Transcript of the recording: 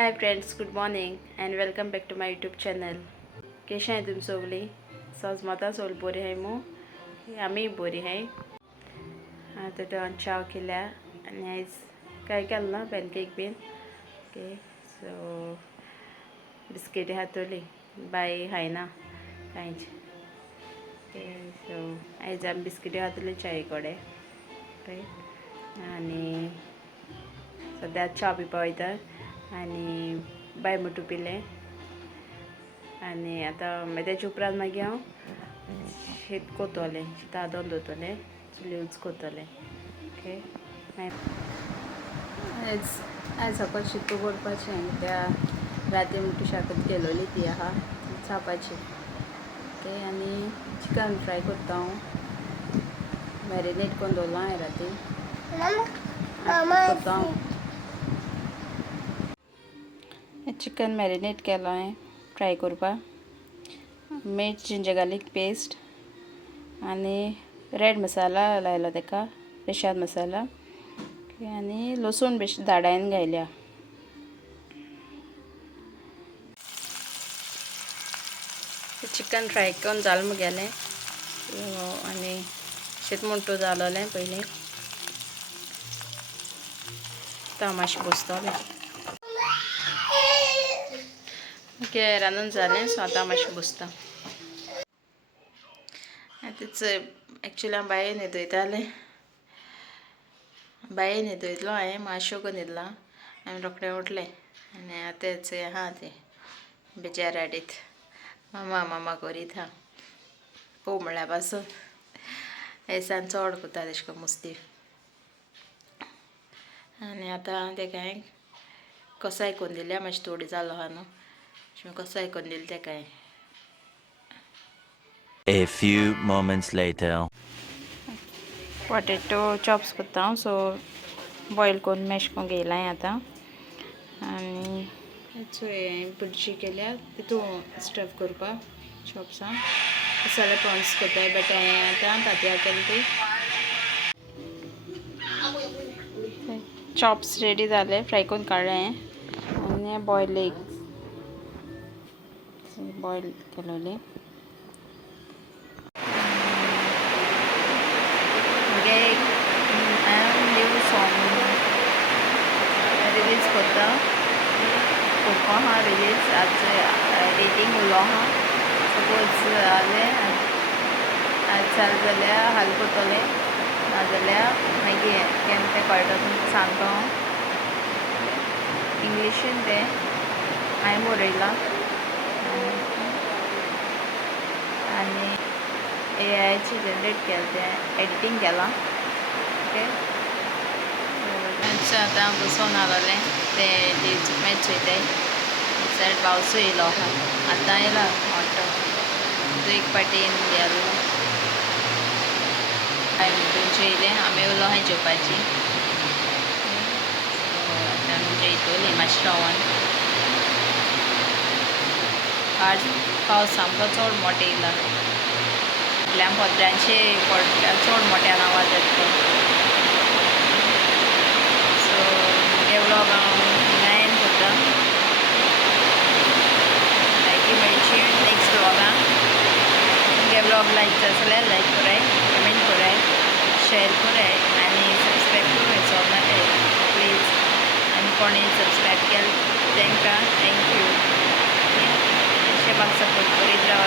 High friends, good morning and welcome back to my YouTube channel. कशें आहे तुमी सगळीं? समजता सगळीं बरी आहाय मू? आमी बरी आहाय. आतां तो च्या केल्या आनी आयज काय केलें ना पॅनकेक बीन. ओके, सो बिस्किटी हातोली बाय हायना कांयच. ओके, सो आयज आमी बिस्किटी हातोली चाये कडेन. ओके, आनी सद्या च्या पिवपा वयता आनी बाय मुटू पिलें. आनी आतां तेच्या उपरांत मागीर हांव शीत कोत्तोलें, शीत आदोन दवरतलें, चुली उच कोत्तोलें. ओके, आयज सकाळ शीत करपाचें. त्या राती मुटू शाकोत केलोली ती आहा चावपाची. ओके, आनी चिकन फ्राय करता हांव. मॅरिनेट करून दवरलो हांवें राती करता हांव. चिकन मॅरिनेट केलो हांवें फ्राय करपाक. मीठ, जिंजर गार्लीक पेस्ट आनी रेड मसाला लायलो तेका, रेशाद मसाला. आनी लसूण बेश्टें धाडायन घायल्या. चिकन फ्राय करून जालें मुगेलें आनी शीत मुटू जालोलें पयलीं. आतां मातशें बसतोलें. ओके, रांदून जालें, सो आतां मातशें बसता. आतांच एक्चुली हांव बाये न्हिदयतालें. बाये न्हिदयतलो हांवें, मातशें करून न्हिदलां आनी रोखडें उठलें. आनी आतांच आहा तें बेजार हाडीत मामा मामा करीत आहा. पो म्हणल्यार पासून एसान चोड कोता तेशें कोन्न मस्ती. आनी आतां तेका हांवें कोसाय करून दिल्या, मातशें थोडी जालो आहा न्हू, कोसाय करून दिली तेका हांवें. A few moments later. Potato chops करता हांव, सो बॉयल करून मॅश करून घेयला हांवें आतां. आनी भुर्जी केल्या तितू स्टफ करपाक चॉप्सां. मसाला प्रॉन्स करताय, बट हांवें आतां तांतयां केलें ती. चॉप्स रेडी जाले, फ्राय करून काडले हांवें. आनी बॉयल एग बॉयल केलोली. न्यू सॉंग रिलीज करता. करपा आहा रिलीज आज एडिटींग उरलो आहा. सपोज जालें आज जालें जाल्यार हाल करतलें, नाजाल्यार मागीर केन्ना तें कळटा तुमकां सांगता हांव. इंग्लिशीन तें हांवें बरयलां आनी एआयची जनरेट केलें तें एडिटींग केलां. ओके, आतां बसोन आलोलें तें मॅच चोयताय. सायड पावसूय येयलो आहा, आतां येयला मोठो. तो एक पाटी येवन गेलो. हांवें येयलें, आमी उलो आहाय जेवपाची. आतां आमी जेयतलीं मातशें रावन. आज पावस सामको चड मोठो येयला. फाटल्यान पत्र्यांचे पडटा, चड मोठ्यान आवाज येता. सो हे व्लॉग हांव हिंगा एंड करता. लायकी मेळची नेक्स्ट व्लॉगान. तुमगे व्लॉग लायक जाल्यार लायक कराय, कमेंट कराय, शेअर कराय आनी सबस्क्रायब करून विसरनाकाय प्लीज. आनी कोणी सबस्क्रायब केलें तांकां थँक्यू. अशें म्हाका सपोर्ट करीत राव.